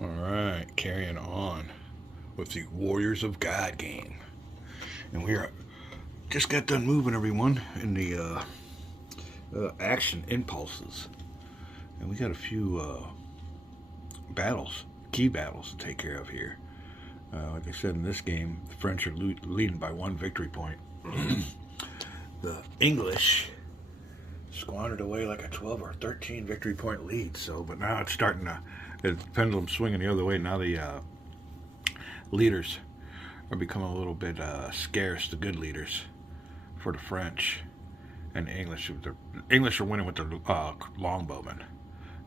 All right, carrying on with the Warriors of God game, and we are just got done moving everyone in the action impulses, and we got a few battles, key battles to take care of here. Like I said, in this game, the French are leading by 1 victory point. The English squandered away like a 12 or 13 victory point lead. So, but now it's starting to, the pendulum swinging the other way. Now the leaders are becoming a little bit scarce, the good leaders, for the French and the English. The English are winning with their longbowmen.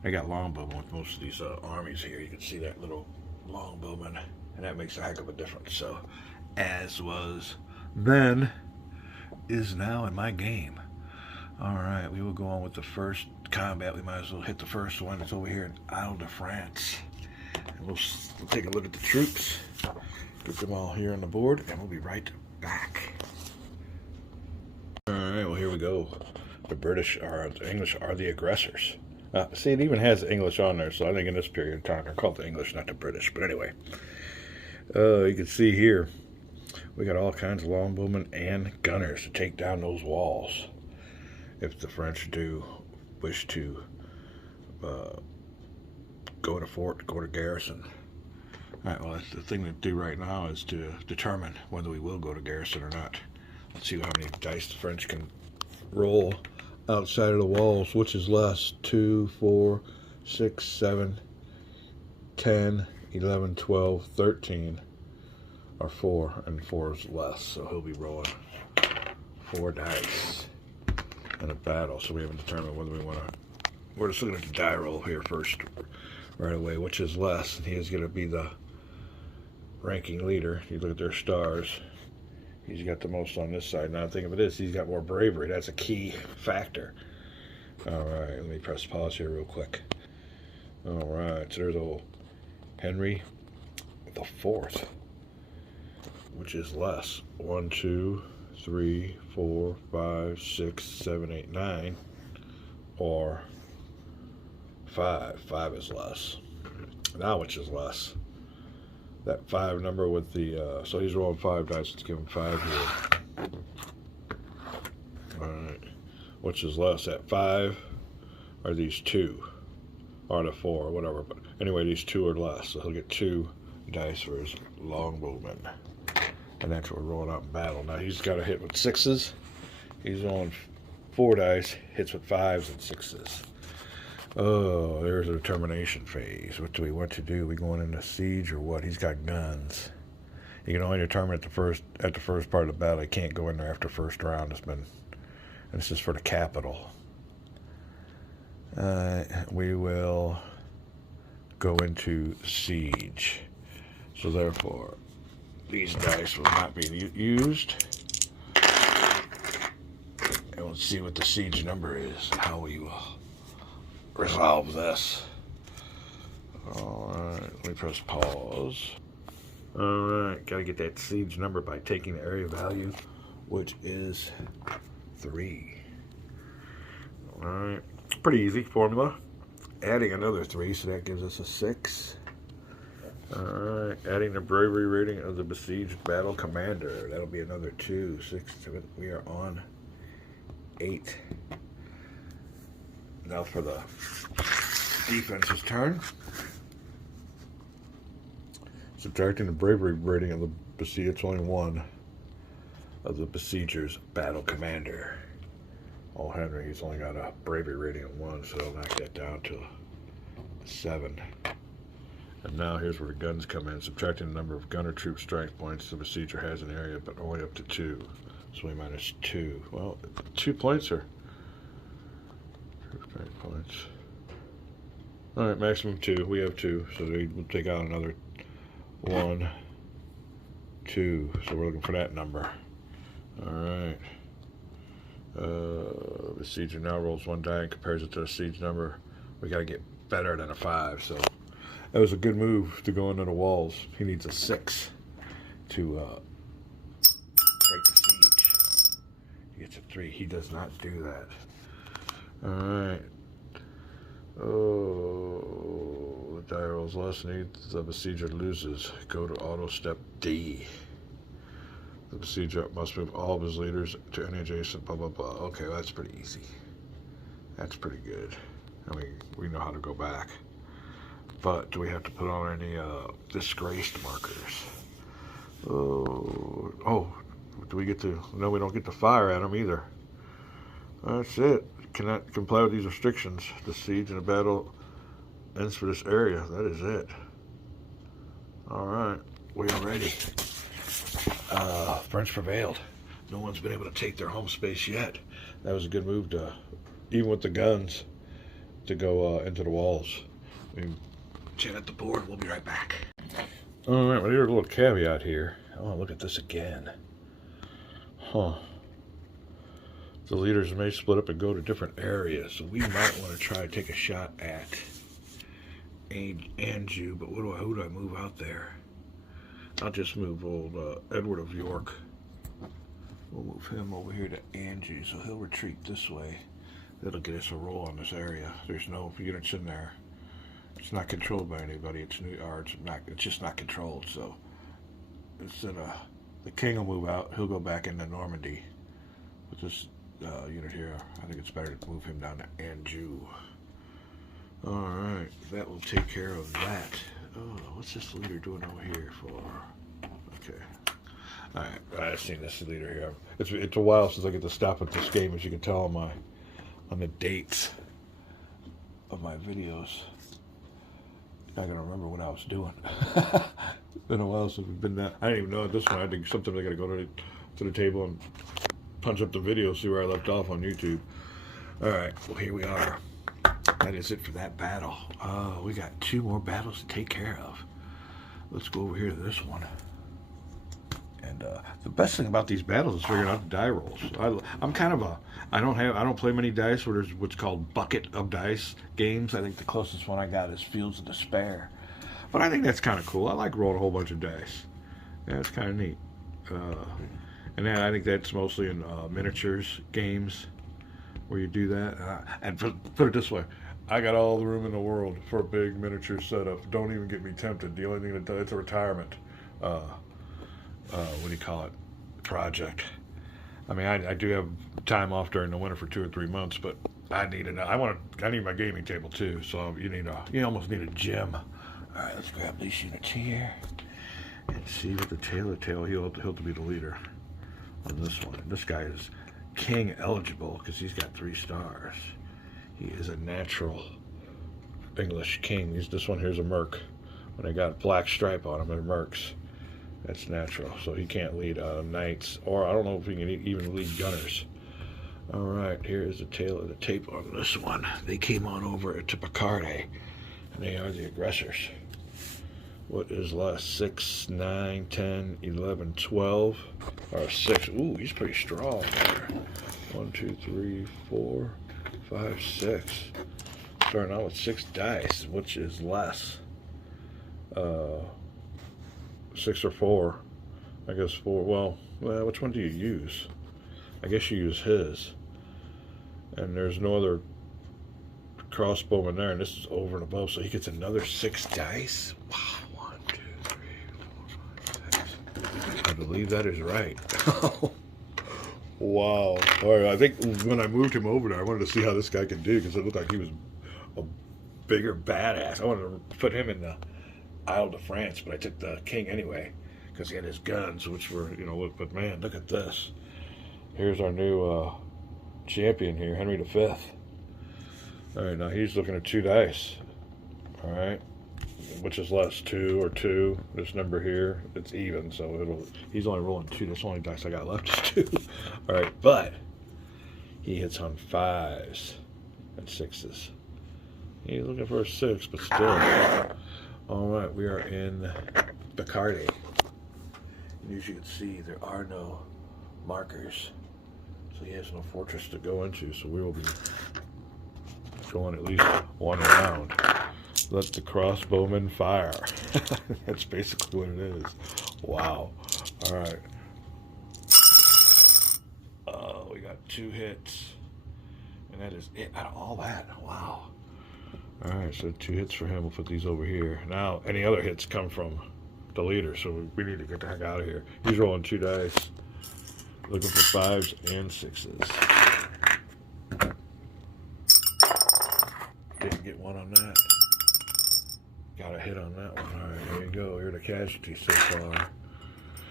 They got longbowmen with most of these armies here. You can see that little longbowman, and that makes a heck of a difference. So, as was then, is now in my game. All right, we will go on with the first combat. We might as well hit the first one. It's over here in Isle de France. And we'll take a look at the troops, get them all here on the board, and we'll be right back. All right, well, here we go. The English are the aggressors. See, it even has English on there, so I think in this period of time they're called the English, not the British. But anyway, you can see here we got all kinds of longbowmen and gunners to take down those walls if the French do wish to go to fort, go to garrison. All right, well, that's the thing to do right now is to determine whether we will go to garrison or not. Let's see how many dice the French can roll outside of the walls, which is less. 2, 4, 6, 7, 10, 11, 12, 13 are 4, and 4 is less. So he'll be rolling 4 dice in a battle. So we haven't determined whether we want to. We're just looking at the die roll here first, right away, which is less. And he is going to be the ranking leader. You look at their stars. He's got the most on this side. Now, the thing of it is, he's got more bravery. That's a key factor. All right, let me press pause here real quick. All right, so there's old Henry the Fourth, which is less. 1, 2, 3, 4, 5, 6, 7, 8, 9, or 5. 5 is less. Now, which is less? That 5 number with the, so he's rolling 5 dice. Let's give him 5 here. All right. Which is less? That 5 are these 2, or the 4, or whatever. But anyway, these 2 are less. So he'll get 2 dice for his longbowman. And that's what we're rolling out in battle. Now he's got a hit with 6s. He's rolling 4 dice, hits with 5s and 6s. Oh, there's a determination phase. What do we want to do? We going into siege or what? He's got guns. You can only determine at the first part of the battle. He can't go in there after first round. And this is for the capital. We will go into siege. So therefore, these dice will not be used. And we'll see what the siege number is. How we will resolve this. Alright, let me press pause. Alright, gotta get that siege number by taking the area value, which is 3. Alright, pretty easy formula. Adding another 3, so that gives us a 6. Alright, adding the bravery rating of the besieged battle commander. That'll be another 2, 6, 7. We are on 8. Now for the defense's turn. Subtracting the bravery rating of the besieged, it's only 1 of the besiegers' battle commander. Oh, Henry, he's only got a bravery rating of 1, so I'll knock that down to 7. And now here's where the guns come in. Subtracting the number of gunner troop strength points the besieger has in the area, but only up to 2. So we minus 2. Well, 2 points are strength points. Alright, maximum 2. We have 2, so we'll take out another 1, 2. So we're looking for that number. Alright. The besieger now rolls 1 die and compares it to the siege number. We gotta get better than a 5, so that was a good move to go into the walls. He needs a 6 to break the siege. He gets a 3. He does not do that. Alright. Oh, the die rolls less needs. The besieger loses. Go to auto step D. The besieger must move all of his leaders to any adjacent blah blah blah. Okay, well, that's pretty easy. That's pretty good. I mean, we know how to go back. But do we have to put on any disgraced markers? Oh, do we get to? No, we don't get to fire at them either. That's it. Cannot comply with these restrictions. The siege and the battle ends for this area. That is it. All right, we are ready. French prevailed. No one's been able to take their home space yet. That was a good move to, even with the guns, to go into the walls. I mean, check out the board. We'll be right back. All right, well, here's a little caveat here. I want to look at this again. Huh. The leaders may split up and go to different areas, so we might want to try to take a shot at Anjou, but who do I move out there? I'll just move old Edward of York. We'll move him over here to Anjou, so he'll retreat this way. That'll get us a roll on this area. There's no units in there. It's not controlled by anybody. It's just not controlled. So instead of the king will move out, he'll go back into Normandy. With this unit here, I think it's better to move him down to Anjou. All right, that will take care of that. Oh, what's this leader doing over here for? Okay. All right, I've seen this leader here. It's a while since I get to stop at this game, as you can tell on the dates of my videos. Not gonna remember what I was doing. It's been a while since we've been that. I didn't even know at this one. I did something. I gotta go to the table and punch up the video, see where I left off on YouTube. All right, well here we are. That is it for that battle. We got 2 more battles to take care of. Let's go over here to this one. And the best thing about these battles is figuring out the die rolls. I'm kind of I don't play many dice where there's what's called bucket of dice games. I think the closest one I got is Fields of Despair. But I think that's kind of cool. I like rolling a whole bunch of dice. Yeah, it's kind of neat. And then I think that's mostly in miniatures games where you do that. And put it this way, I got all the room in the world for a big miniature setup. Don't even get me tempted. The only thing that does, it's a retirement. What do you call it? Project. I mean, I do have time off during the winter for 2 or 3 months, but I need my gaming table too. So you almost need a gym. All right, let's grab these units here and see what the tail. He'll be the leader on this one. This guy is king eligible because he's got 3 stars. He is a natural English king. This one here's a merc. When I got a black stripe on him, they're mercs. That's natural, so he can't lead knights, or I don't know if he can even lead gunners. All right, here is the tail of the tape on this one. They came on over to Picardy, and they are the aggressors. What is less? 6, 9, 10, 11, 12, or 6. Ooh, he's pretty strong there. 1, 2, 3, 4, 5, 6. Starting out with 6 dice, which is less. 6 or 4. I guess 4. Well, which one do you use? I guess you use his. And there's no other crossbowman there, and this is over and above, so he gets another 6 dice. Wow. 1, 2, 3, 4, 5, 6. I believe that is right. Wow. All right. I think when I moved him over there, I wanted to see how this guy could do because it looked like he was a bigger badass. I wanted to put him in the Isle de France, but I took the king anyway because he had his guns, which were, but man, look at this. Here's our new champion here, Henry V. All right, now he's looking at 2 dice. All right, which is less 2 or 2. This number here, it's even, so he's only rolling 2. That's the only dice I got left is 2. All right, but he hits on 5s and 6s. He's looking for a 6, but still. All right, we are in Picardy. And as you can see, there are no markers, so he has no fortress to go into. So we will be going at least 1 round. Let the crossbowman fire. That's basically what it is. Wow. All right. We got 2 hits, and that is it. Out of all that, wow. Alright, so 2 hits for him. We'll put these over here. Now, any other hits come from the leader, so we need to get the heck out of here. He's rolling 2 dice. Looking for 5s and 6s. Didn't get one on that. Got a hit on that one. Alright, here you go. You're the casualty so far.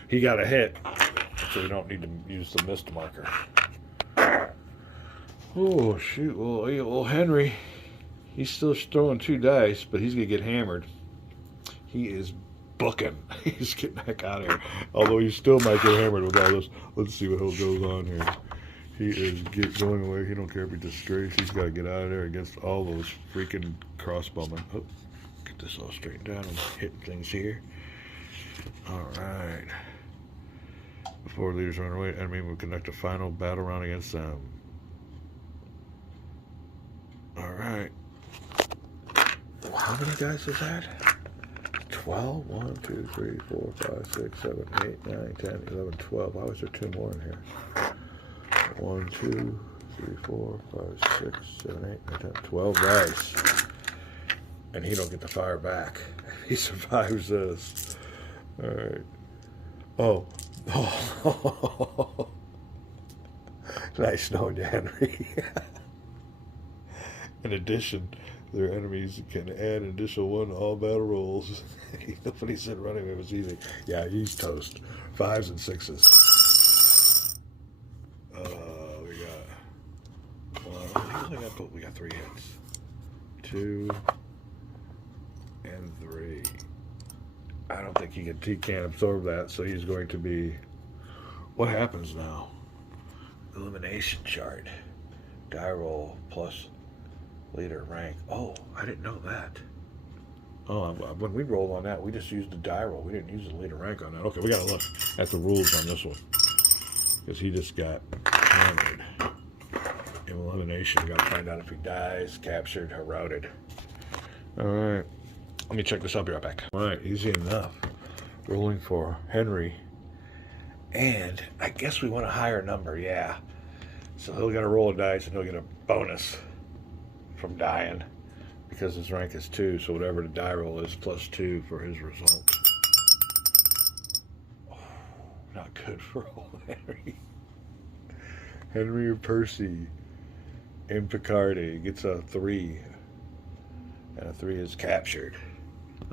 He got a hit, so we don't need to use the missed marker. Oh, shoot. Well, Henry, he's still throwing 2 dice, but he's going to get hammered. He is booking. He's getting the heck out of here. Although he still might get hammered with all this. Let's see what goes on here. He is going away. He don't care if he's disgraced. He's got to get out of there against all those freaking crossbowmen. Oh, get this all straightened out. I'm hitting things here. All right. Before leaders run away, enemy will conduct a final battle round against them. All right. How many dice is that? 12? 1, 2, 3, 4, 5, 6, 7, 8, 9, 10, 11, 12. Why was there 2 more in here? 1, 2, 3, 4, 5, 6, 7, 8, 9, 10, 12 dice. And he don't get to fire back. He survives this. Alright. Oh. Nice knowing you, Henry. In addition, their enemies can add an additional 1 to all battle rolls. When he said running it was easy. Yeah, he's toast. 5s and 6s. We got 3 hits. 2 and 3. I don't think he can't absorb that, so he's going to be. What happens now? Elimination chart. Die roll plus leader rank. Oh, I didn't know that. Oh, when we rolled on that, we just used the die roll. We didn't use the leader rank on that. Okay, we got to look at the rules on this one. Because he just got hammered. In elimination, we got to find out if he dies, captured, or routed. Alright. Let me check this. I'll be right back. Alright, easy enough. Rolling for Henry. And I guess we want a higher number, yeah. So he'll get a roll of dice and he'll get a bonus from dying because his rank is 2, so whatever the die roll is plus 2 for his result. Oh, not good for old Henry. Henry or Percy in Picardy gets a 3, and a 3 is captured.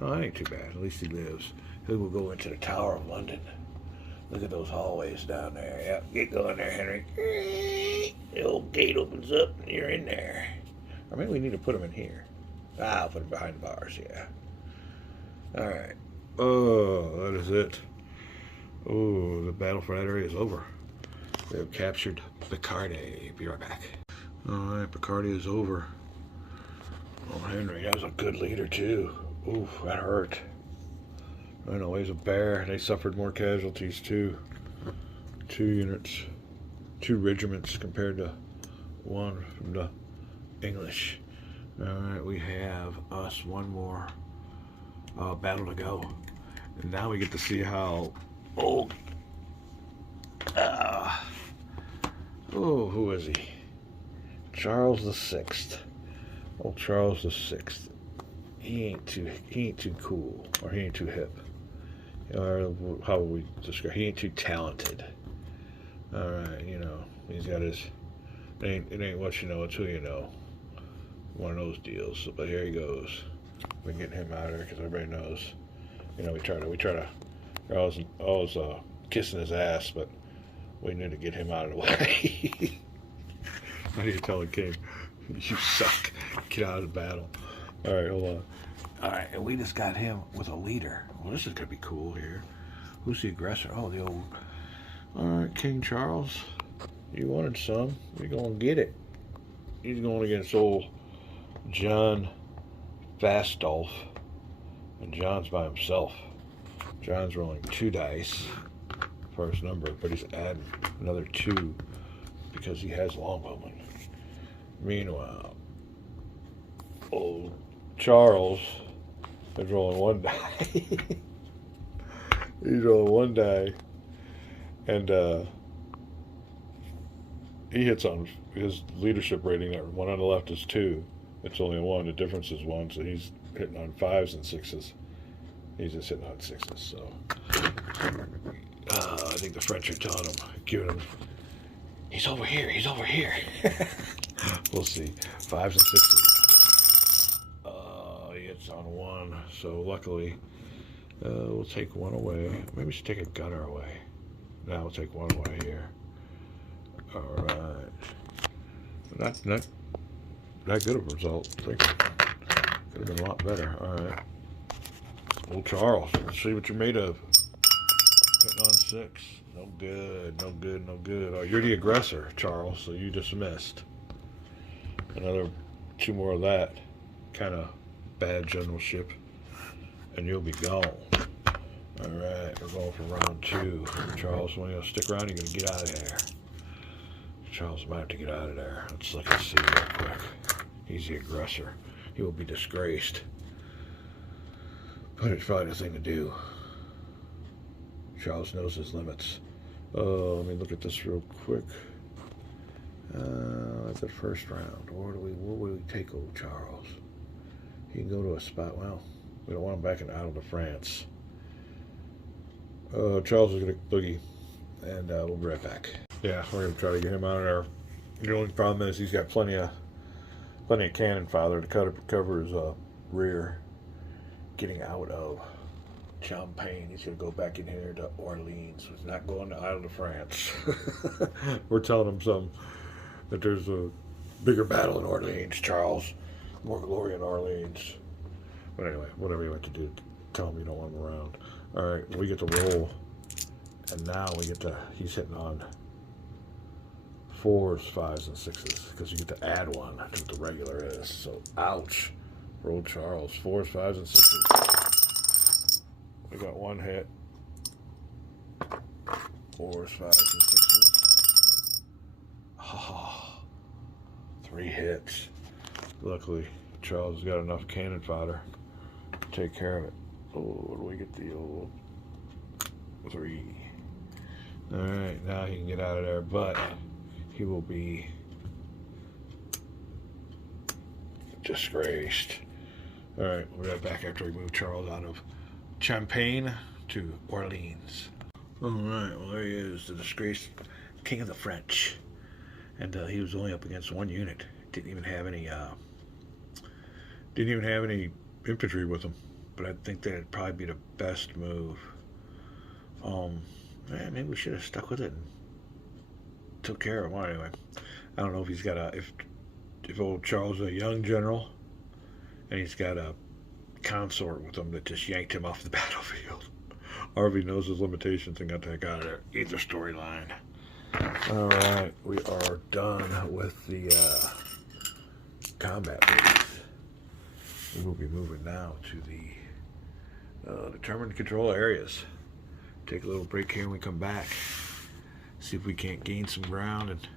Oh, that ain't too bad. At least he lives. He will go into the Tower of London. Look at those hallways down there. Yep, get going there, Henry. The old gate opens up and you're in there. Or maybe we need to put him in here. I'll put him behind the bars, yeah. Alright. Oh, that is it. Oh, the battle for that area is over. We have captured Picardy. Be right back. Alright, Picardy is over. Oh, Henry, that was a good leader, too. Oof, that hurt. I know, he's a bear. They suffered more casualties, too. 2 units. 2 regiments compared to 1 from the English. Alright, we have us 1 more battle to go. And now we get to see how old... who is he? Charles VI. Old Charles VI. He ain't too cool, or he ain't too hip. Or how would we describe? He ain't too talented. All right, you know, he's got his. It ain't what you know, it's who you know. One of those deals. But here he goes. We're getting him out of here because everybody knows. You know, we try to. They're always kissing his ass, but we need to get him out of the way. How do you tell a king, you suck? Get out of the battle. All right, hold on. All right, and we just got him with a leader. Well, this is gonna be cool here. Who's the aggressor? Oh, the old. All right, King Charles. You wanted some. We're gonna get it. He's going against old John Fastolf, and John's by himself. John's rolling 2 dice, first number, but he's adding another 2 because he has longbowmen. Meanwhile, old Charles is rolling 1 die. He's rolling 1 die, and he hits on his leadership rating. That one on the left is 2, It's only a 1. The difference is 1, so he's hitting on 5s and 6s. He's just hitting on 6s, so I think the French are telling him, giving him, he's over here, he's over here. We'll see. 5s and 6s. He hits on 1, so luckily we'll take 1 away. Maybe we should take a gunner away. Now we'll take 1 away here. All right. Not good of a result. I think could have been a lot better. All right. Old Charles, let's see what you're made of. Hitting on 6. No good, no good, no good. Oh, you're the aggressor, Charles, so you dismissed. Another 2 more of that kind of bad generalship, and you'll be gone. All right, we're going for round 2. Charles, when you stick around, you're going to get out of there. Charles might have to get out of there. Let's look and see real quick. He's the aggressor. He will be disgraced. But it's probably the thing to do. Charles knows his limits. Oh, let me look at this real quick. That's the first round. Where will we take old Charles? He can go to a spot. Well, we don't want him back in Isle de France. Charles is going to boogie, and we'll be right back. Yeah, we're going to try to get him out of there. The only problem is he's got plenty of cannon fodder to cover his rear. Getting out of Champagne, he's going to go back in here to Orleans. He's not going to Isle de France. We're telling him that there's a bigger battle in Orleans, Charles. More glory in Orleans. But anyway, whatever you like to do, tell him you don't want him around. All right, we get to roll, and now he's hitting on 4s, 5s, and 6s, because you get to add 1 to what the regular is. So, ouch. Roll Charles. 4s, 5s, and 6s. We got 1 hit. 4s, 5s, and 6s. Oh, 3 hits. Luckily, Charles has got enough cannon fodder to take care of it. Oh, what do we get? The old 3. All right, now he can get out of there, but he will be disgraced. All right, we'll be right back after we move Charles out of Champagne to Orleans. All right, well, there he is, the disgraced king of the French. And he was only up against 1 unit. Didn't even have any infantry with him. But I think that'd probably be the best move. Man, maybe we should have stuck with it and took care of him. Well, anyway, I don't know if he's got if old Charles is a young general and he's got a consort with him that just yanked him off the battlefield, or if he knows his limitations and got the heck out of there. Either storyline. All right, we are done with the combat phase. We will be moving now to the determined control areas. Take a little break here when we come back. See if we can't gain some ground and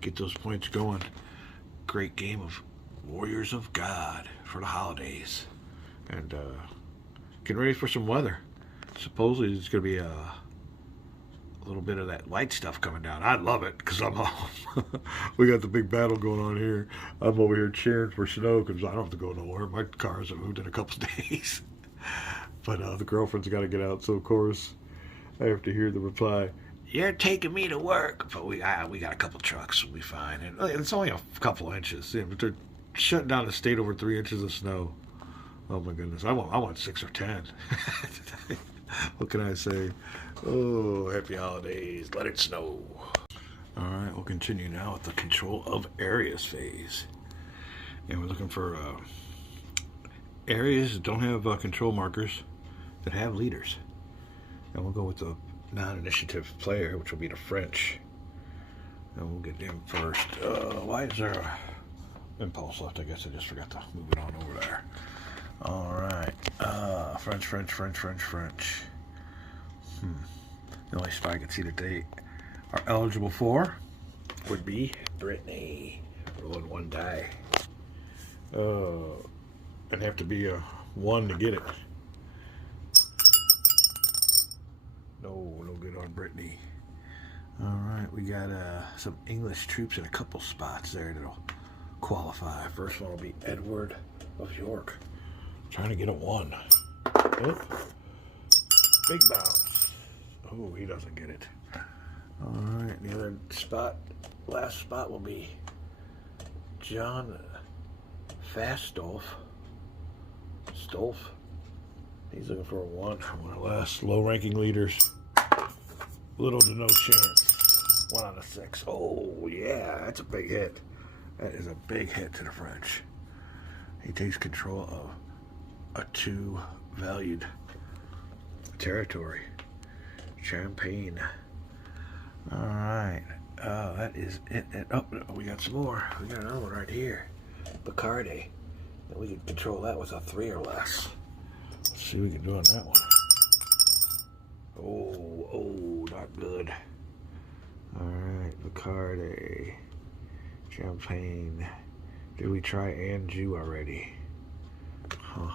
get those points going. Great game of Warriors of God for the holidays. And getting ready for some weather. Supposedly there's going to be a little bit of that light stuff coming down. I love it because I'm home. We got the big battle going on here. I'm over here cheering for snow because I don't have to go nowhere. My car hasn't moved in a couple days. But the girlfriend's got to get out, so of course I have to hear the reply, "You're taking me to work." But we got a couple trucks, we'll be fine. And it's only a couple inches. Yeah, but they're shutting down the state over 3 inches of snow. Oh my goodness, I want 6 or 10. What can I say? Oh, happy holidays. Let it snow. All right, we'll continue now with the control of areas phase. And we're looking for areas that don't have control markers that have leaders. And we'll go with the non-initiative player, which will be the French. And we'll get them first. Why is there a impulse left? I guess I just forgot to move it on over there. All right. French. The only spot I can see that they are eligible for would be Brittany. Rolling 1 die. And have to be a 1 to get it. No good on Brittany. All right, we got some English troops in a couple spots there that'll qualify. First one will be Edward of York. Trying to get a 1. Oh. Big bounce. Oh, he doesn't get it. Alright, the other spot, last spot will be John Fastolf. He's looking for a 1. One of the last low-ranking leaders. Little to no chance. 1 out of 6. Oh, yeah, that's a big hit. That is a big hit to the French. He takes control of a 2 valued territory. Champagne. Alright. Oh, that is it. Oh, we got some more. We got another one right here. Bacardi. And we can control that with a 3 or less. Let's see what we can do on that one. Oh, not good. Alright, Bacardi. Champagne. Did we try Anjou already? Huh.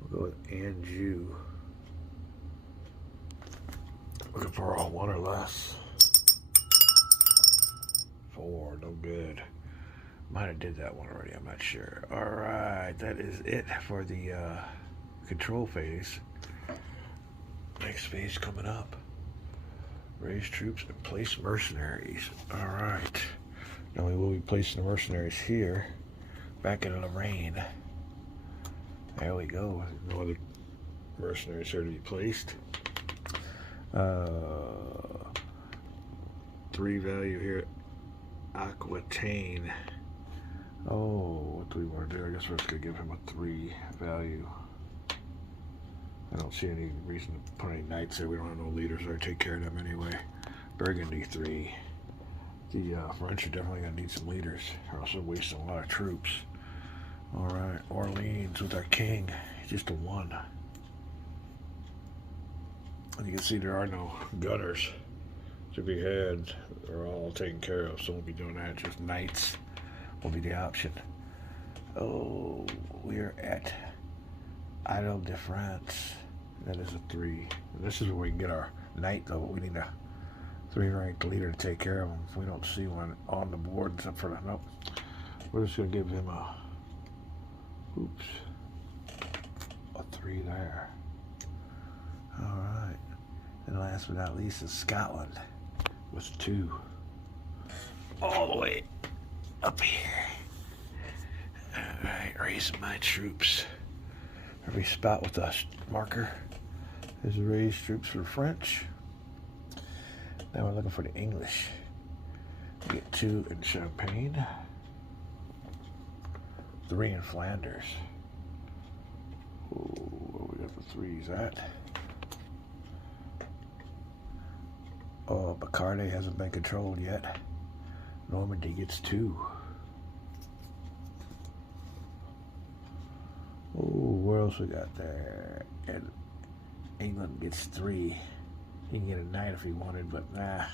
We'll go with Anjou. Looking for a 1 or less. 4, no good. Might have did that one already, I'm not sure. Alright, that is it for the control phase. Next phase coming up. Raise troops and place mercenaries. Alright. Now we will be placing the mercenaries here. Back in Lorraine. There we go. No other mercenaries here to be placed. 3 value here. Aquitaine. Oh, what do we want to do? I guess we're just going to give him a 3 value. I don't see any reason to put any knights there. We don't have no leaders there. Take care of them anyway. Burgundy 3. The French are definitely going to need some leaders. They're also wasting a lot of troops. Alright, Orleans with our king. Just a 1. And you can see there are no gunners to be had. They're all taken care of, so we'll be doing that. Just knights will be the option. Oh, we're at Isle de France. That is a 3. And this is where we can get our knight, though. We need a 3-ranked leader to take care of him. If we don't see one on the board, except for nope. We're just going to give him a 3 there. Alright. And last but not least is Scotland with 2. All the way up here. Alright, raising my troops. Every spot with a marker is raised troops for French. Now we're looking for the English. We get 2 in Champagne. 3 in Flanders. Oh, where we got the 3s at? Oh, Bacardi hasn't been controlled yet. Normandy gets 2. Oh, what else we got there? And England gets 3. He can get a knight if he wanted, but nah.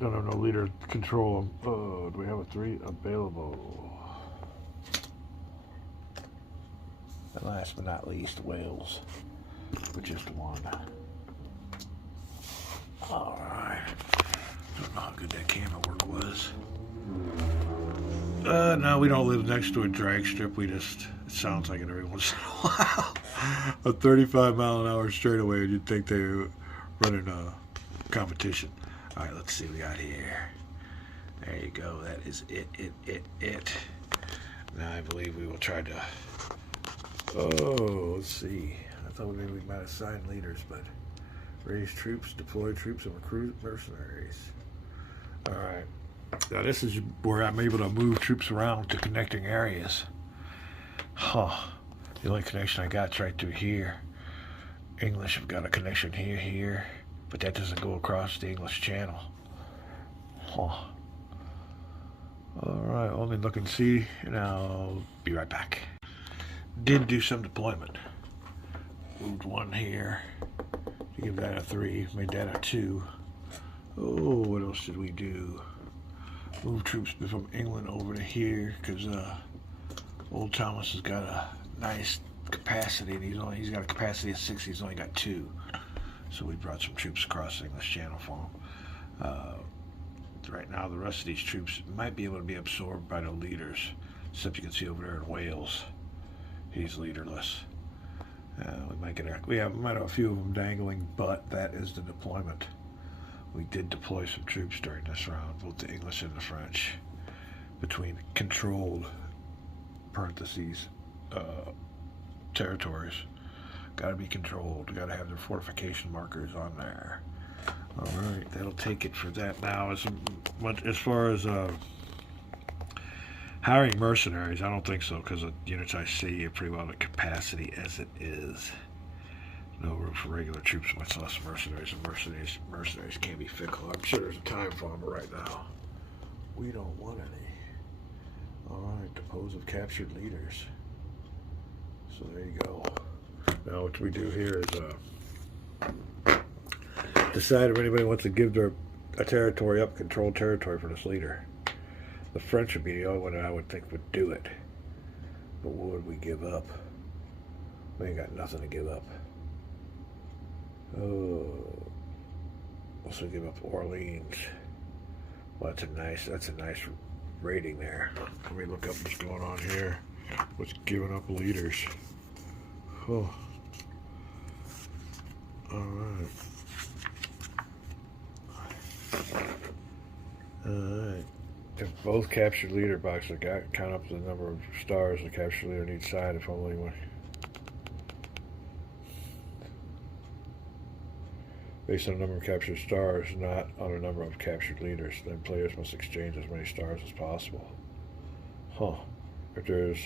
Don't have no leader to control him. Oh, do we have a 3 available? And last but not least, Wales with just 1. Alright. Don't know how good that camera work was. No, we don't live next to a drag strip. We just, it sounds like it every once in a while. A 35-mile-an-hour straightaway, and you'd think they were running a competition. Alright, let's see what we got here. There you go. That is it. Now I believe we will try to... Oh, let's see. I thought maybe we might assign leaders, but... Raise troops, deploy troops, and recruit mercenaries. Alright. Now this is where I'm able to move troops around to connecting areas. Huh. The only connection I got is right through here. English have got a connection here, but that doesn't go across the English Channel. Huh. Alright, only look and see, and I'll be right back. Did do some deployment. Moved 1 here to give that a 3, made that a 2. Oh, what else did we do? Move troops from England over to here because old Thomas has got a nice capacity, and he's got a capacity of 6. He's only got 2, so we brought some troops across the English Channel for him. right now the rest of these troops might be able to be absorbed by the leaders. Except you can see over there in Wales, he's leaderless. We might have a few of them dangling, but that is the deployment. We did deploy some troops during this round, both the English and the French, between controlled parentheses territories. Got to be controlled. Got to have their fortification markers on there. All right, that'll take it for that. Now, as far as hiring mercenaries, I don't think so, because the units I see are pretty well at capacity as it is. No room for regular troops, much less mercenaries. And mercenaries can't be fickle. I'm sure there's a time for them right now. We don't want any. All right, depose of captured leaders. So there you go. Now what we do here is decide if anybody wants to give a territory up, controlled territory for this leader. The French would be the only one that I would think would do it. But what would we give up? We ain't got nothing to give up. Oh, also give up Orleans. Well, that's a nice rating there. Let me look up what's going on here. What's giving up leaders? Oh. Alright. Alright. If both captured leader boxes count up the number of stars the captured leader on each side, if only one. Based on the number of captured stars, not on the number of captured leaders, then players must exchange as many stars as possible. Huh. If there's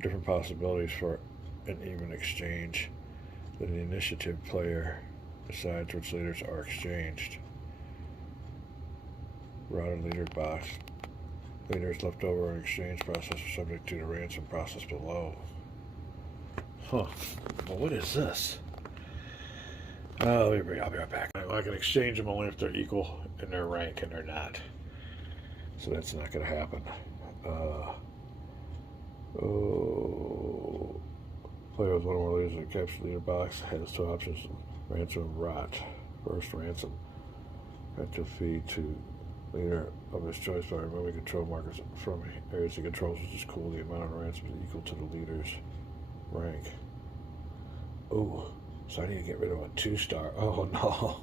different possibilities for an even exchange, then the initiative player decides which leaders are exchanged. Routed leader box. Leaders left over in exchange process are subject to the ransom process below. Huh. Well, what is this? I'll be right back. I can exchange them only if they're equal in their rank, and they're not. So that's not going to happen. Player with one or more leaders in the captured leader box has two options: ransom and rot. First, ransom. Grant a fee to leader of his choice by removing control markers from areas he controls, which is cool. The amount of ransom is equal to the leader's rank. Ooh. So I need to get rid of a 2-star. Oh no,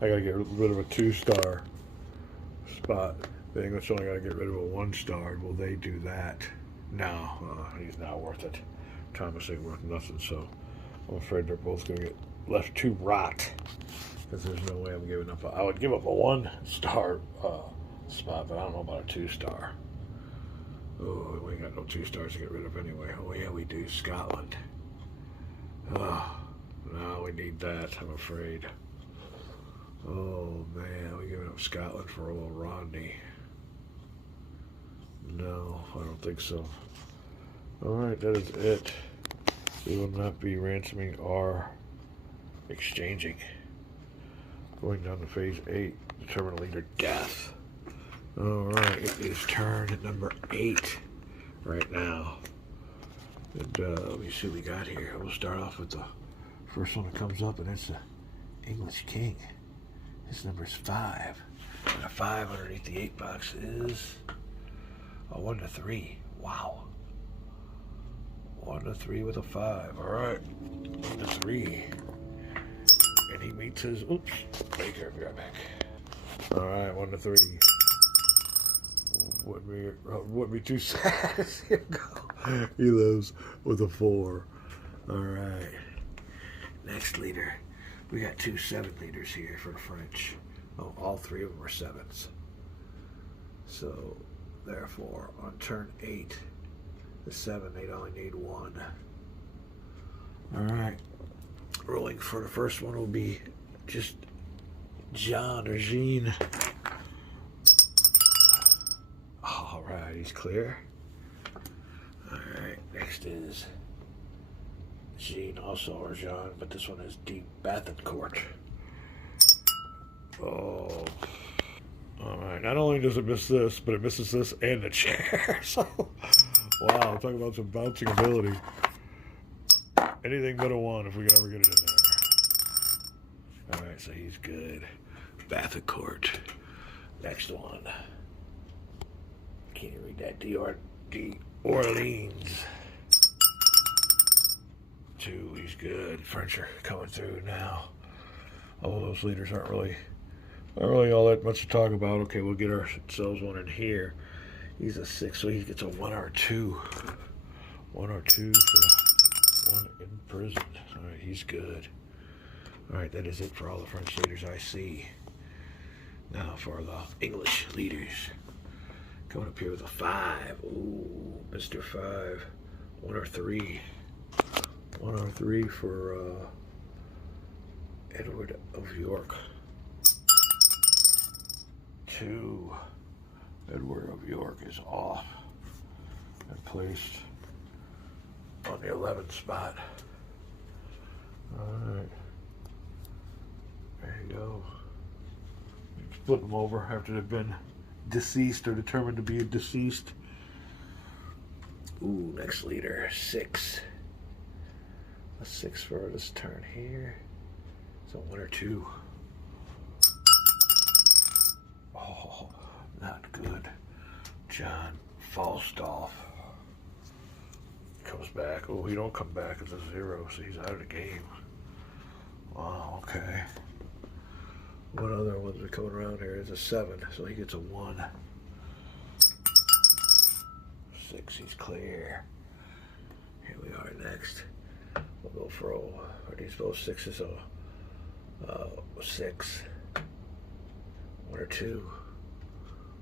I gotta get rid of a 2-star spot. The English only gotta get rid of a 1-star. Will they do that? No, he's not worth it. Thomas ain't worth nothing, so I'm afraid they're both gonna get left to rot. Because there's no way I'm giving up. I would give up a 1-star spot, but I don't know about a 2-star. Oh, we ain't got no 2-stars to get rid of anyway. Oh yeah, we do. Scotland. Oh. No, we need that, I'm afraid. Oh, man, we're giving up Scotland for old Rodney. No, I don't think so. Alright, that is it. We will not be ransoming or exchanging. Going down to phase 8, determine leader death. Alright, it is turn number 8 right now. And let me see what we got here. We'll start off with the first one that comes up, and it's the English King. His number's 5. And a 5 underneath the 8 box is a 1 to 3. Wow. 1 to 3 with a 5. All right. 1 to 3. And he meets his, oops, Baker, I'll be right back. All right, 1 to 3. Wouldn't be too sad. Here we go. He lives with a 4. All right. Next leader, we got 2 7 leaders here for the French. Oh, all 3 of them are 7s. So, therefore, on turn 8, the 7, they'd only need 1. All right. Rolling for the first one will be just John or Jean. All right, he's clear. All right, next is Jean, also or Jean, but this one is Deep Bethencourt. Oh. Alright, not only does it miss this, but it misses this and the chair. So, wow, talk about some bouncing ability. Anything but a 1 if we can ever get it in there. Alright, so he's good. Bethencourt. Next one. Can't even read that. D. Orleans. 2. He's good. French are coming through now. All those leaders aren't really all that much to talk about. Okay, we'll get ourselves one in here. He's a 6, so he gets a 1 or 2. 1 or 2 for 1 in prison. All right, he's good. All right, that is it for all the French leaders I see. Now for the English leaders. Coming up here with a 5. Ooh, Mr. 5. 1 or 3. 1 or 3 for Edward of York. 2. Edward of York is off and placed on the 11th spot. Alright. There you go. Split them over after they've been deceased or determined to be deceased. Ooh, next leader, 6. A 6 for this turn here. So 1 or 2. Oh, not good. John Falstaff comes back. Oh, he don't come back as a 0, so he's out of the game. Wow, okay. What other ones are coming around here? It's a 7, so he gets a 1. 6, he's clear. Here we are next. We'll go for are these both 6s? 6. 1 or 2.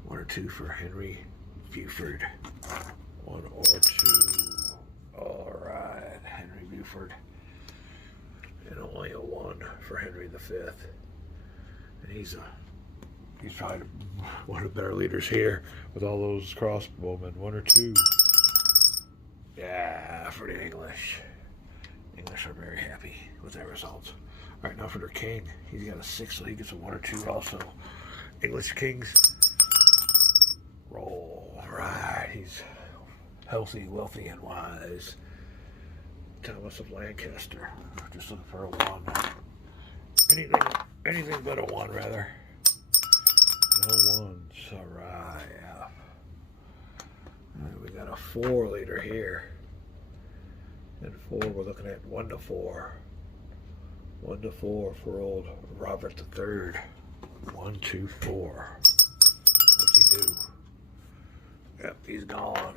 1 or 2 for Henry Beaufort. 1 or 2. All right, Henry Beaufort. And only a 1 for Henry V. And he's probably one of the better leaders here with all those crossbowmen. 1 or 2. Yeah, for the English. English are very happy with their results. All right, now for their king. He's got a 6, so he gets a 1 or 2 also. English kings. Roll. All right, he's healthy, wealthy, and wise. Thomas of Lancaster. Just looking for a 1. Anything but a 1, rather. No 1s. All right. And we got a 4 leader here. And 4, we're looking at 1 to 4. 1 to 4 for old Robert III. 1, 2, 4. What's he do? Yep, he's gone.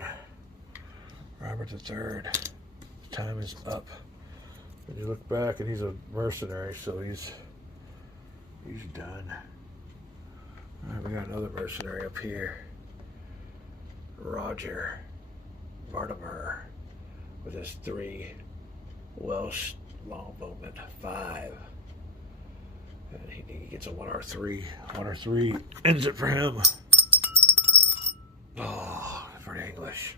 Robert III. Time is up. And you look back, and he's a mercenary, so he's done. All right, we got another mercenary up here. Roger Mortimer with his 3 Welsh longbowmen. 5. And he gets a 1 or 3. 1 or 3 ends it for him. Oh, for the English.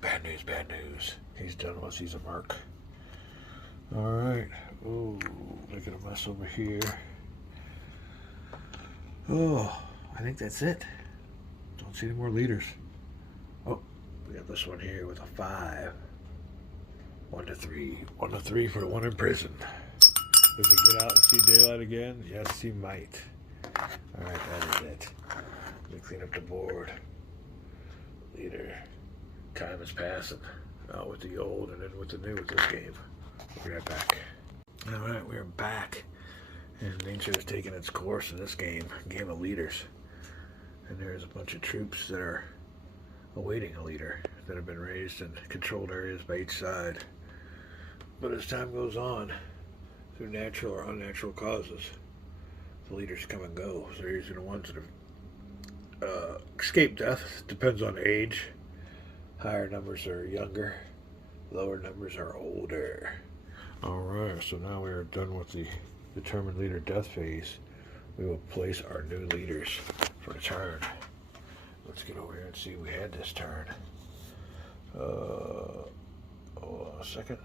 Bad news, bad news. He's done once he's a merc. All right. Ooh, look at a mess over here. Oh, I think that's it. Don't see any more leaders. Oh, we got this one here with a 5. 1 to 3. 1 to 3 for the 1 in prison. Does he get out and see daylight again? Yes, he might. All right, that is it. Let me clean up the board. Leader. Time is passing. Now with the old and then with the new with this game. We'll be right back. All right, we're back. And nature is taking its course in this game of leaders. And there's a bunch of troops that are awaiting a leader that have been raised in controlled areas by each side. But as time goes on, through natural or unnatural causes, the leaders come and go. So they're usually the ones that have escaped death. Depends on age. Higher numbers are younger. Lower numbers are older. Alright, so now we are done with the determined leader death phase. We will place our new leaders for the turn. Let's get over here and see we had this turn. A second.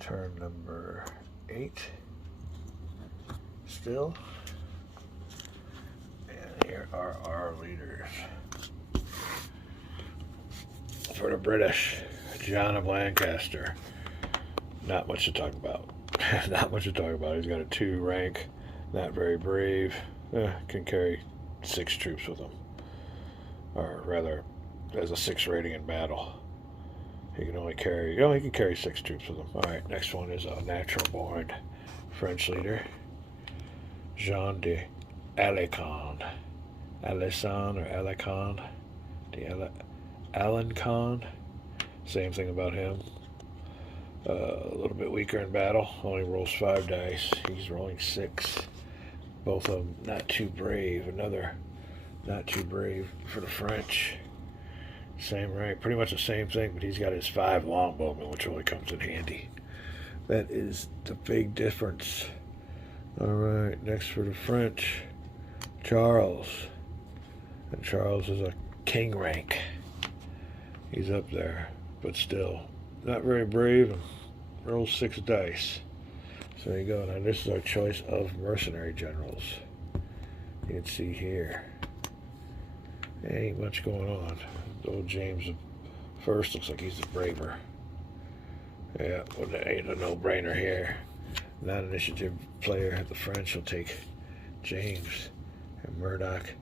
Turn number 8. Still. And here are our leaders. For the British, John of Lancaster. Not much to talk about. Not much to talk about. He's got a 2 rank. Not very brave. can carry 6 troops with him. Or rather, as a 6 rating in battle. He can only carry, he can carry 6 troops with him. Alright, next one is a natural born French leader. Jean de Alençon. Alençon or Alençon. Alençon. Same thing about him. A little bit weaker in battle. Only rolls 5 dice. He's rolling 6. Both of them not too brave. Another not too brave for the French. Same rank. Pretty much the same thing, but he's got his 5 longbowmen, which really comes in handy. That is the big difference. Alright, next for the French. Charles. And Charles is a king rank. He's up there, but still not very brave and rolls 6 dice. So there you go. Now this is our choice of mercenary generals. You can see here. Ain't much going on. Old James I looks like he's the braver. Yeah, well, there ain't a no-brainer here. Non-initiative player, the French will take James and Murdoch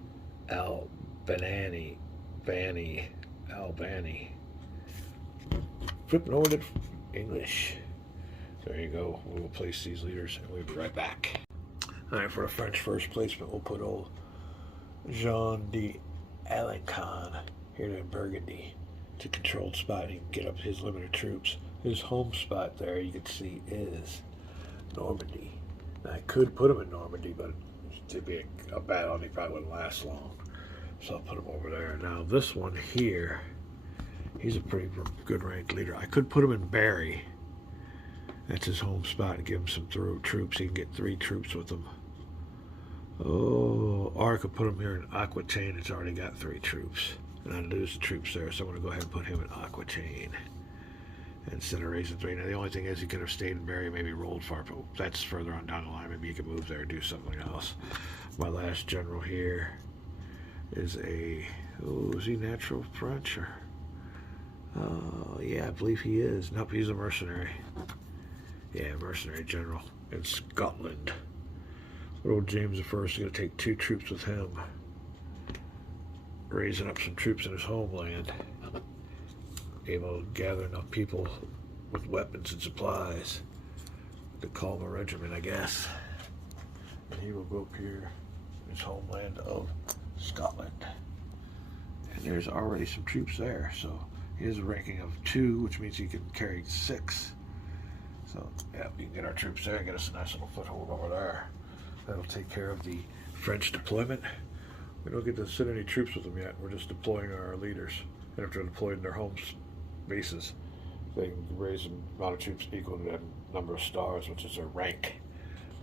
Albani. Flipping over to English. There you go. We will place these leaders and we'll be right back. Alright, for a French first placement, we'll put old Jean de Alençon here in Burgundy. It's a controlled spot. He can get up his limited troops. His home spot there, you can see, is Normandy. Now, I could put him in Normandy, but it'd be a battle and he probably wouldn't last long. So I'll put him over there. Now, this one here, he's a pretty good ranked leader. I could put him in Berry. That's his home spot, and give him some troops. He can get 3 troops with him. Oh, or I could put him here in Aquitaine. It's already got 3 troops. And I lose the troops there, so I'm going to go ahead and put him in Aquitaine instead of raising 3. Now, the only thing is he could have stayed in Berry, maybe rolled far, but that's further on down the line. Maybe he could move there and do something else. My last general here is a, is he natural French? Or, yeah, I believe he is. Nope, he's a mercenary. Yeah, mercenary general in Scotland. But old James I is going to take 2 troops with him. Raising up some troops in his homeland. Able to gather enough people with weapons and supplies to call him a regiment, I guess. And he will go up here in his homeland of Scotland. And there's already some troops there, so he has a ranking of 2, which means he can carry 6. So, yeah, we can get our troops there and get us a nice little foothold over there. That'll take care of the French deployment. We don't get to send any troops with them yet. We're just deploying our leaders. And if they're deployed in their home bases, they can raise the amount of troops equal to that number of stars, which is their rank.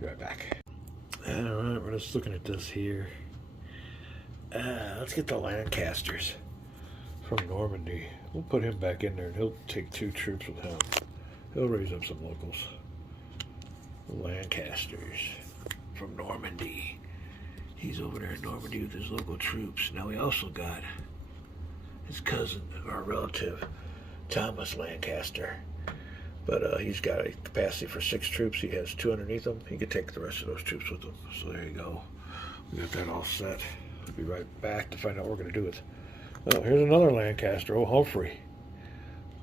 Be right back. Alright, we're just looking at this here. Let's get the Lancasters from Normandy. We'll put him back in there, and he'll take 2 troops with him. He'll raise up some locals. Lancasters from Normandy. He's over there in Normandy with his local troops. Now we also got his cousin, our relative, Thomas Lancaster. But he's got a capacity for 6 troops. He has 2 underneath him. He could take the rest of those troops with him. So there you go. We got that all set. We'll be right back to find out what we're going to do with. Oh, here's another Lancaster. Oh, Humphrey.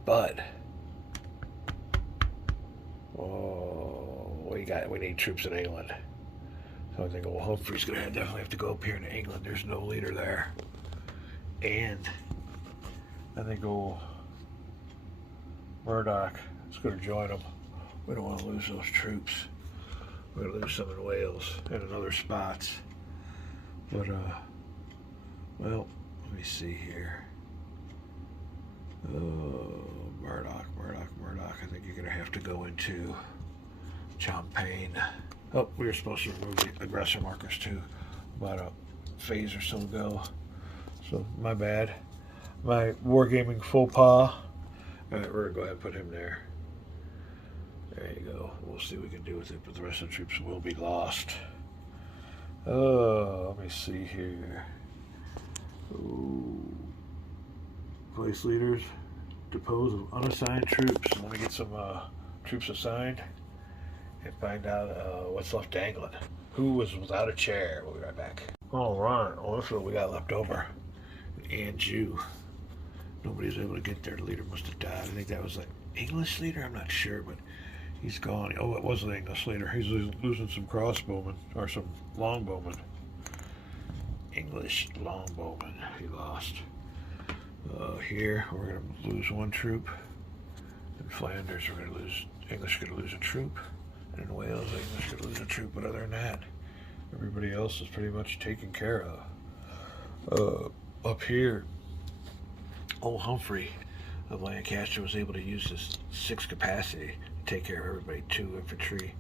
But we need troops in England. So I think old Humphrey's going to definitely have to go up here in England. There's no leader there. And I think old Murdoch is going to join them. We don't want to lose those troops. We're going to lose some in Wales and in other spots. But, well, let me see here. Murdoch. I think you're going to have to go into Champagne. Oh, we were supposed to remove the aggressor markers too. About a phase or so ago. So, my bad. My wargaming faux pas. Alright, we're going to go ahead and put him there. There you go. We'll see what we can do with it, but the rest of the troops will be lost. Oh, let me see here. Ooh. Place leaders. Depose of unassigned troops. Let me get some troops assigned. and find out what's left dangling. Who was without a chair? We'll be right back. All right. Well, that's what we got left over. Anjou. Nobody's able to get there. The leader must have died. I think that was an English leader. I'm not sure, but he's gone. Oh, it was an English leader. He's losing some crossbowmen or some longbowmen. English longbowmen. He lost. Here we're going to lose one troop. In Flanders, we're going to lose. English going to lose a troop. And in Wales, English going to lose a troop. But other than that, everybody else is pretty much taken care of. Up here, old Humphrey of Lancaster was able to use his 6 capacity to take care of everybody. 2 infantry,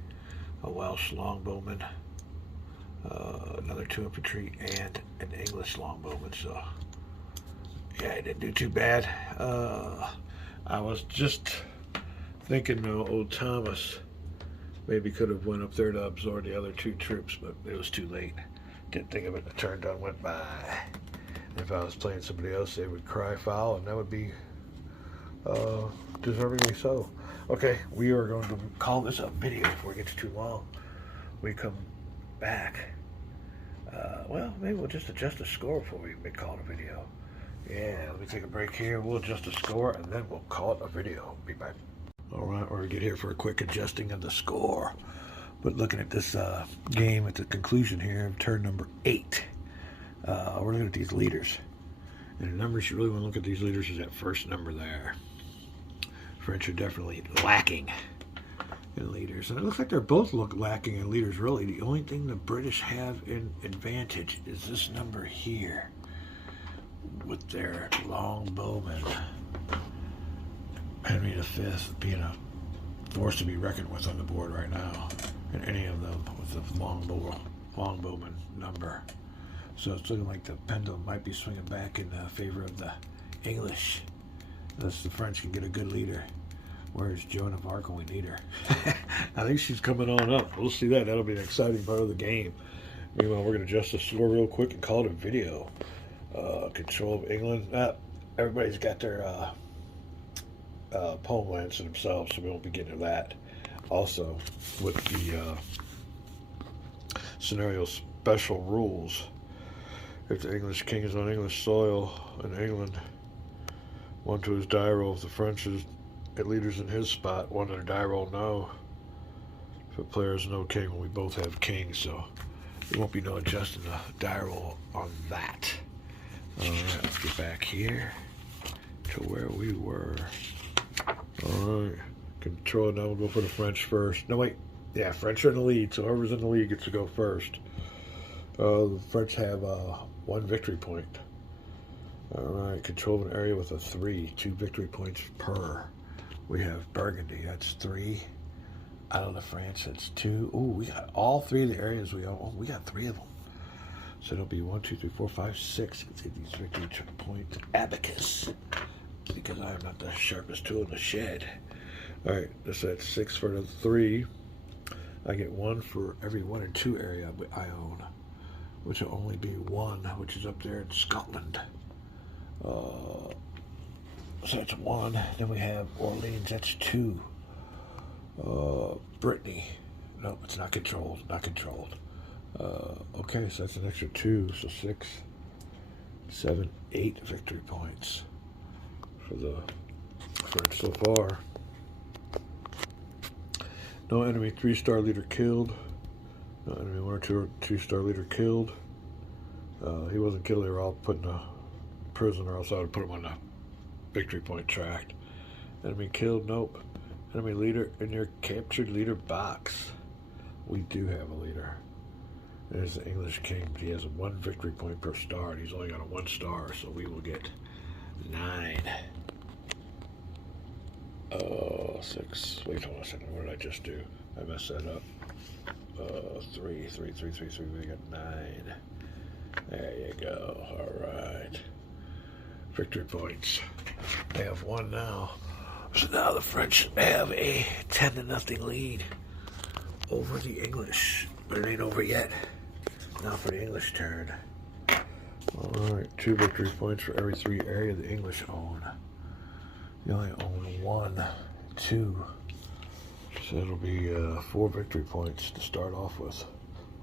a Welsh longbowman, another 2 infantry, and an English longbowman. So, yeah, he didn't do too bad. I was just thinking, old Thomas maybe could have went up there to absorb the other 2 troops, but it was too late. Didn't think of it. The turn done went by. If I was playing somebody else, they would cry foul, and that would be deservingly so. Okay, we are going to call this a video before it gets too long. We come back. Well, maybe we'll just adjust the score before we call it a video. Yeah, let me take a break here. We'll adjust the score, and then we'll call it a video. Be back. All right, we're going to get here for a quick adjusting of the score. But looking at this game at the conclusion here of turn number 8, we're looking at these leaders. And the numbers you really want to look at these leaders is that first number there. French are definitely lacking in leaders. And it looks like they're both lacking in leaders, really. The only thing the British have in advantage is this number here with their longbowmen. Henry V being a force to be reckoned with on the board right now. And any of them with the longbowman number. So it's looking like the pendulum might be swinging back in favor of the English. Unless the French can get a good leader. Where's Joan of Arc when we need her? I think she's coming on up. We'll see that. That'll be an exciting part of the game. Meanwhile, we're going to adjust the score real quick and call it a video. Control of England. Everybody's got their poem lands to themselves, so we won't be getting to that. Also, with the scenario special rules, if the English king is on English soil in England, 1 to his die roll. If the French is at leaders in his spot, 1 to the die roll, no. If a player has no king, well, we both have kings, so there won't be no adjusting the die roll on that. Alright, let's get back here to where we were. Alright, control. Now we'll go for the French first. No, wait. Yeah, French are in the lead, so whoever's in the lead gets to go first. The French have 1 victory point. Alright, control of an area with a 3, 2 victory points per. We have Burgundy, that's 3. Out of the France, that's 2. Ooh, we got all 3 of the areas we own. Oh, we got 3 of them. So it'll be 1, 2, 3, 4, 5, 6. Let's get these victory points. Abacus. Because I am not the sharpest tool in the shed. Alright, that's 6 for the 3. I get 1 for every 1 or 2 area I own, which will only be 1, which is up there in Scotland. So that's 1. Then we have Orleans, that's 2. Brittany, nope, it's not controlled, okay, so that's an extra 2, so 6, 7, 8 victory points for the French so far. No enemy 3-star leader killed. No enemy 1 or 2-star leader killed. He wasn't killed. They were all put in a prison, or else I would put him on the victory point tract. Enemy killed. Nope. Enemy leader in your captured leader box. We do have a leader. There's the English king, but he has 1 victory point per star, and he's only got a 1 star, so we will get 9. 6. Wait, hold on a second. What did I just do? I messed that up. 3. We got 9. There you go. All right. Victory points. They have 1 now. So now the French have a 10-0 lead over the English. But it ain't over yet. Now for the English turn. Alright, 2 victory points for every 3 area the English own. You only own 1, 2, So it'll be 4 victory points to start off with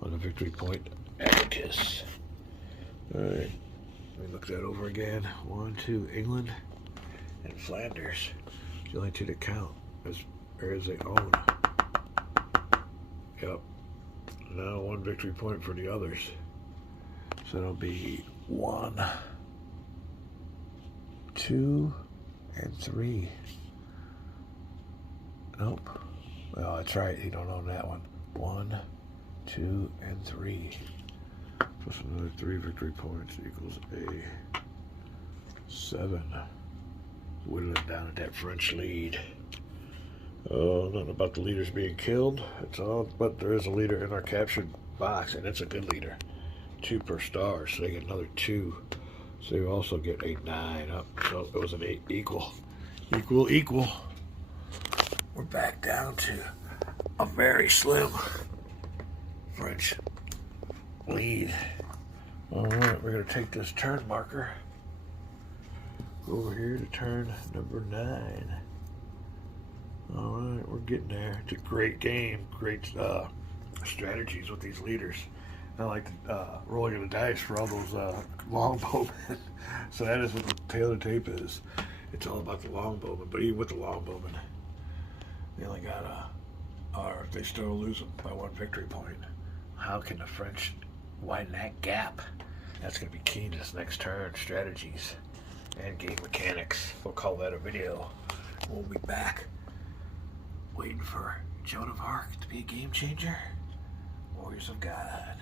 on the victory point abacus. Alright, let me look that over again. 1, 2, England and Flanders. The only two that count as areas they own. Yep. Now 1 victory point for the others. So it'll be 1, 2, and 3. Nope. Well, that's right. You don't own that one. 1, 2, and 3. Plus another 3 victory points equals a 7. Whittling down at that French lead. Oh, nothing about the leaders being killed. It's all, but there is a leader in our captured box, and it's a good leader. 2 per star, so they get another 2. So you also get a 9 up. So it was an 8 equal. Equal. We're back down to a very slim French lead. Alright, we're going to take this turn marker over here to turn number 9. Alright, we're getting there. It's a great game. Great strategies with these leaders. I like rolling of the dice for all those longbowmen. So that is what the tail of the tape is. It's all about the longbowmen. But even with the longbowmen, they only got or they still lose them by 1 victory point. How can the French widen that gap? That's going to be key to this next turn. Strategies and game mechanics. We'll call that a video. We'll be back waiting for Joan of Arc to be a game changer. Warriors of God.